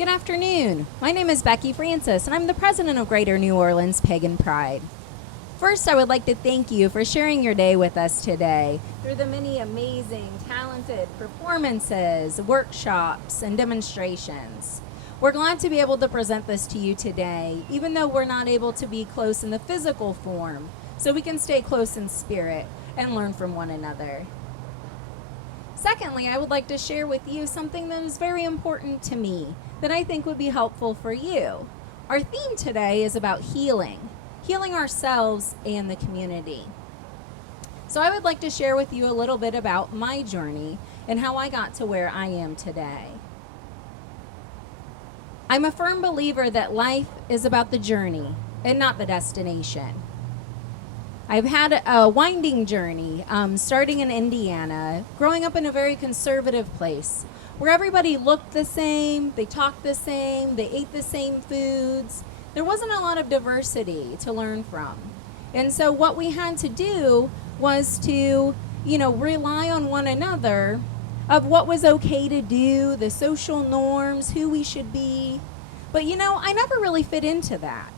Good afternoon. My name is Becki Francis, and I'm the president of Greater New Orleans Pagan Pride. First, I would like to thank you for sharing your day with us today through the many amazing, talented performances, workshops, and demonstrations. We're glad to be able to present this to you today, even though we're not able to be close in the physical form, so we can stay close in spirit and learn from one another. Secondly, I would like to share with you something that is very important to me that I think would be helpful for you. Our theme today is about healing ourselves and the community. So I would like to share with you a little bit about my journey and how I got to where I am today. I'm a firm believer that life is about the journey and not the destination. I've had a winding journey, starting in Indiana, growing up in a very conservative place where everybody looked the same, they talked the same, they ate the same foods. There wasn't a lot of diversity to learn from. And so what we had to do was to, rely on one another of what was okay to do, the social norms, who we should be. But I never really fit into that.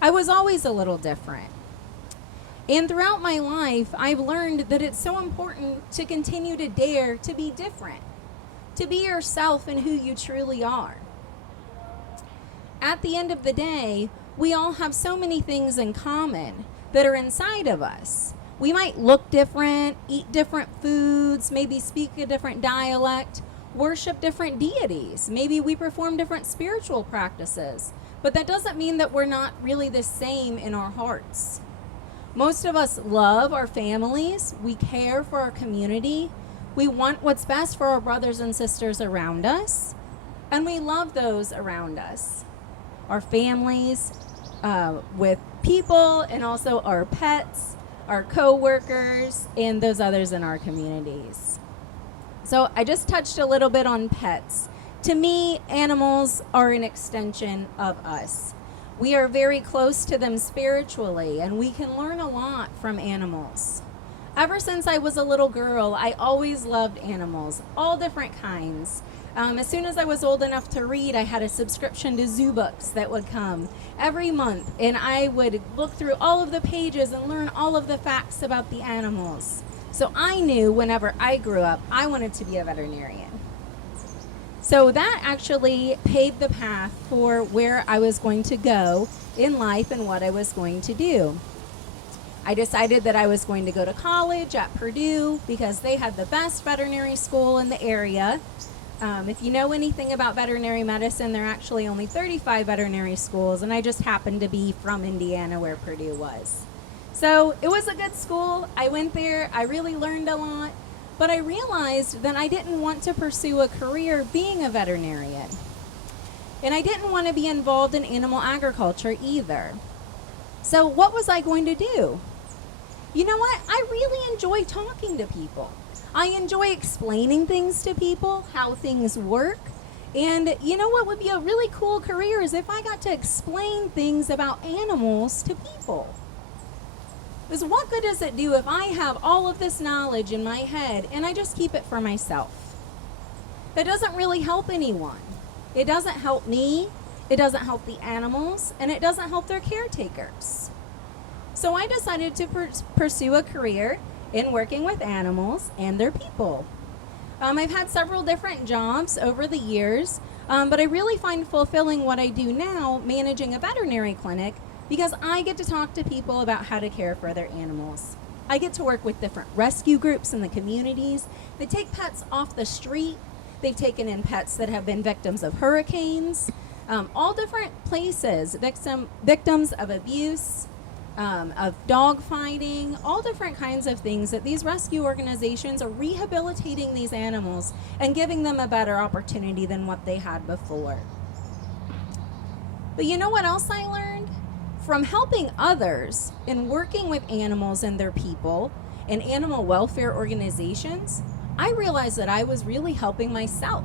I was always a little different. And throughout my life, I've learned that it's so important to continue to dare to be different, to be yourself and who you truly are. At the end of the day, we all have so many things in common that are inside of us. We might look different, eat different foods, maybe speak a different dialect, worship different deities. Maybe we perform different spiritual practices, but that doesn't mean that we're not really the same in our hearts. Most of us love our families, we care for our community, we want what's best for our brothers and sisters around us, and we love those around us. Our families, with people, and also our pets, our co-workers, and those others in our communities. So I just touched a little bit on pets. To me, animals are an extension of us. We are very close to them spiritually, and we can learn a lot from animals. Ever since I was a little girl, I always loved animals, all different kinds. As soon as I was old enough to read, I had a subscription to zoo books that would come every month, and I would look through all of the pages and learn all of the facts about the animals. So I knew whenever I grew up, I wanted to be a veterinarian. So that actually paved the path for where I was going to go in life and what I was going to do. I decided that I was going to go to college at Purdue because they had the best veterinary school in the area. If you know anything about veterinary medicine, there are actually only 35 veterinary schools, and I just happened to be from Indiana where Purdue was. So it was a good school. I went there. I really learned a lot. But I realized that I didn't want to pursue a career being a veterinarian. And I didn't want to be involved in animal agriculture either. So what was I going to do? You know what? I really enjoy talking to people. I enjoy explaining things to people, how things work. And you know what would be a really cool career is if I got to explain things about animals to people. Because what good does it do if I have all of this knowledge in my head and I just keep it for myself? That doesn't really help anyone. It doesn't help me, it doesn't help the animals, and it doesn't help their caretakers. So I decided to pursue a career in working with animals and their people. I've had several different jobs over the years, but I really find fulfilling what I do now, managing a veterinary clinic, because I get to talk to people about how to care for their animals. I get to work with different rescue groups in the communities. They take pets off the street. They've taken in pets that have been victims of hurricanes, all different places, victims of abuse, of dog fighting, all different kinds of things that these rescue organizations are rehabilitating these animals and giving them a better opportunity than what they had before. But you know what else I learned? From helping others in working with animals and their people and animal welfare organizations, I realized that I was really helping myself.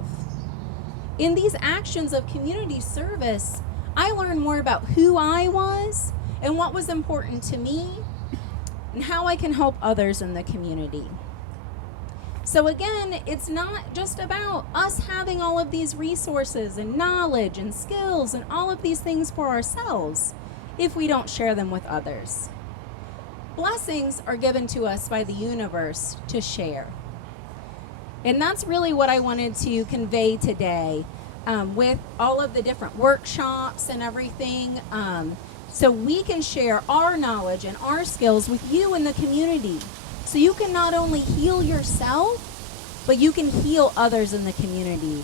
In these actions of community service, I learned more about who I was and what was important to me and how I can help others in the community. So again, it's not just about us having all of these resources and knowledge and skills and all of these things for ourselves if we don't share them with others. Blessings are given to us by the universe to share. And that's really what I wanted to convey today with all of the different workshops and everything. So we can share our knowledge and our skills with you in the community. So you can not only heal yourself, but you can heal others in the community.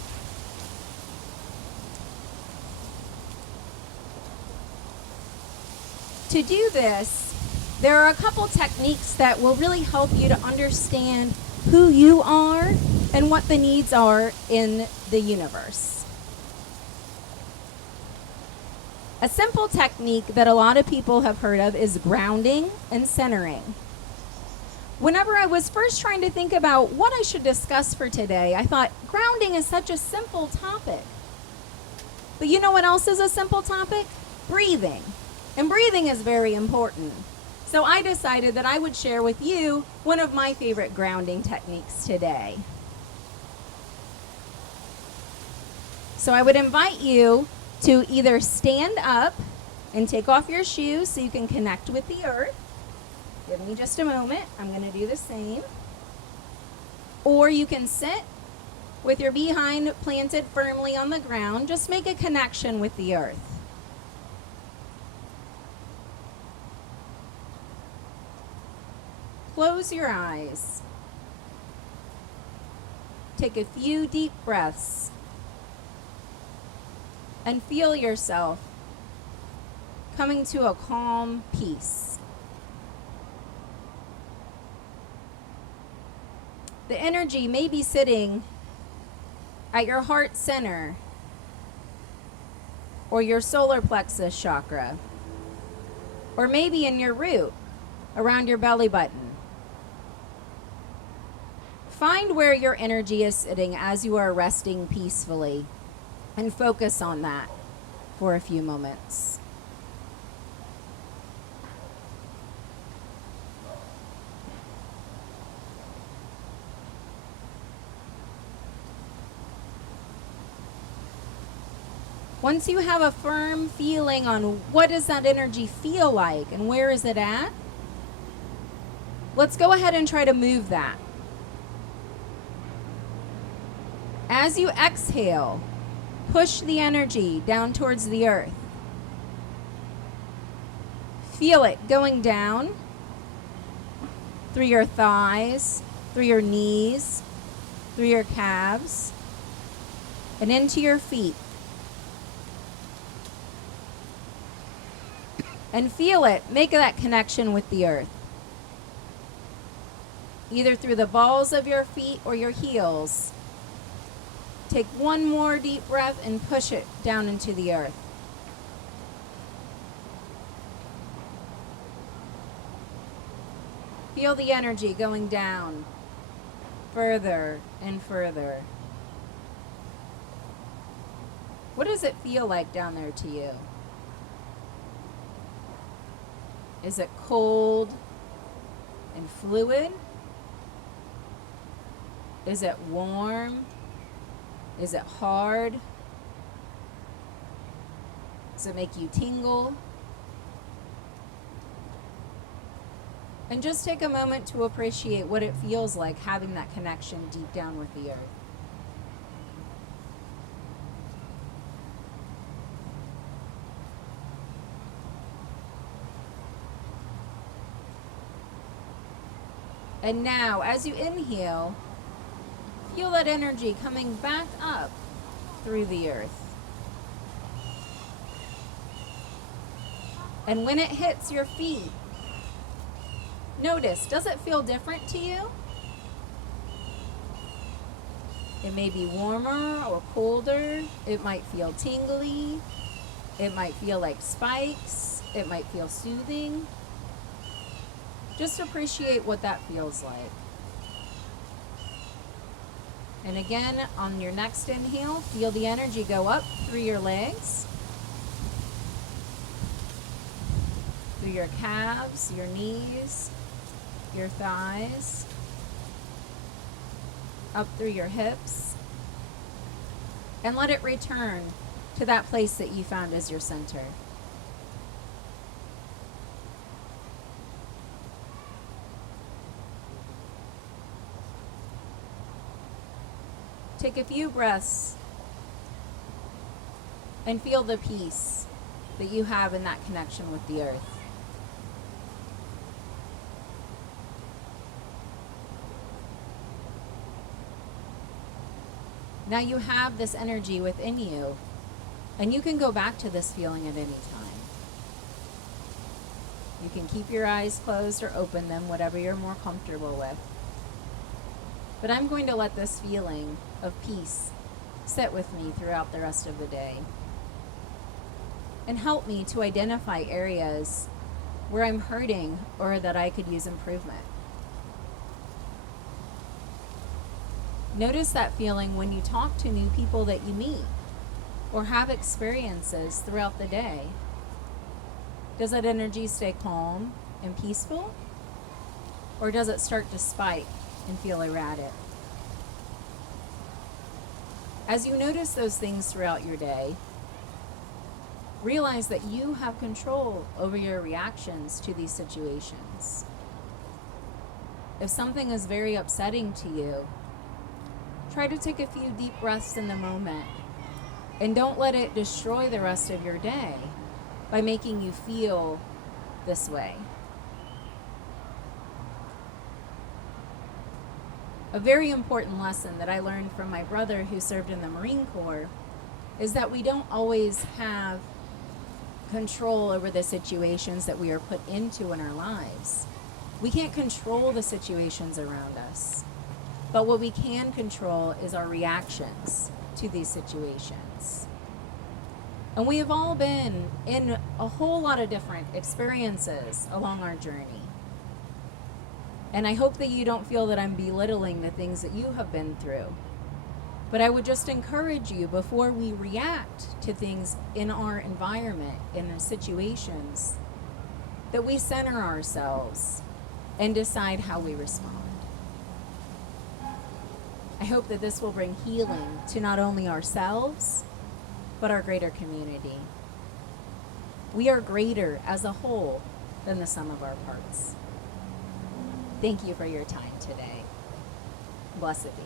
To do this, there are a couple techniques that will really help you to understand who you are and what the needs are in the universe. A simple technique that a lot of people have heard of is grounding and centering. Whenever I was first trying to think about what I should discuss for today, I thought grounding is such a simple topic. But you know what else is a simple topic? Breathing. And breathing is very important. So I decided that I would share with you one of my favorite grounding techniques today. So I would invite you to either stand up and take off your shoes so you can connect with the earth. Give me just a moment. I'm going to do the same. Or you can sit with your behind planted firmly on the ground. Just make a connection with the earth. Close your eyes. Take a few deep breaths and feel yourself coming to a calm peace. The energy may be sitting at your heart center or your solar plexus chakra, or maybe in your root around your belly button. Find where your energy is sitting as you are resting peacefully and focus on that for a few moments. Once you have a firm feeling on what does that energy feel like and where is it at, let's go ahead and try to move that. As you exhale, push the energy down towards the earth. Feel it going down through your thighs, through your knees, through your calves, and into your feet. And feel it, make that connection with the earth. Either through the balls of your feet or your heels. Take one more deep breath and push it down into the earth. Feel the energy going down further and further. What does it feel like down there to you? Is it cold and fluid? Is it warm? Is it hard? Does it make you tingle? And just take a moment to appreciate what it feels like having that connection deep down with the earth. And now, as you inhale, feel that energy coming back up through the earth. And when it hits your feet, notice, does it feel different to you? It may be warmer or colder. It might feel tingly. It might feel like spikes. It might feel soothing. Just appreciate what that feels like. And again, on your next inhale, feel the energy go up through your legs, through your calves, your knees, your thighs. up through your hips, and let it return to that place that you found as your center. Take a few breaths and feel the peace that you have in that connection with the earth. Now you have this energy within you, and you can go back to this feeling at any time. You can keep your eyes closed or open them, whatever you're more comfortable with. But I'm going to let this feeling of peace sit with me throughout the rest of the day and help me to identify areas where I'm hurting or that I could use improvement. Notice that feeling when you talk to new people that you meet or have experiences throughout the day. Does that energy stay calm and peaceful? Or does it start to spike and feel erratic? As you notice those things throughout your day, realize that you have control over your reactions to these situations. If something is very upsetting to you, try to take a few deep breaths in the moment and don't let it destroy the rest of your day by making you feel this way. A very important lesson that I learned from my brother who served in the Marine Corps is that we don't always have control over the situations that we are put into in our lives. We can't control the situations around us, but what we can control is our reactions to these situations. And we have all been in a whole lot of different experiences along our journey. And I hope that you don't feel that I'm belittling the things that you have been through. But I would just encourage you, before we react to things in our environment, in our situations, that we center ourselves and decide how we respond. I hope that this will bring healing to not only ourselves, but our greater community. We are greater as a whole than the sum of our parts. Thank you for your time today. Blessed be.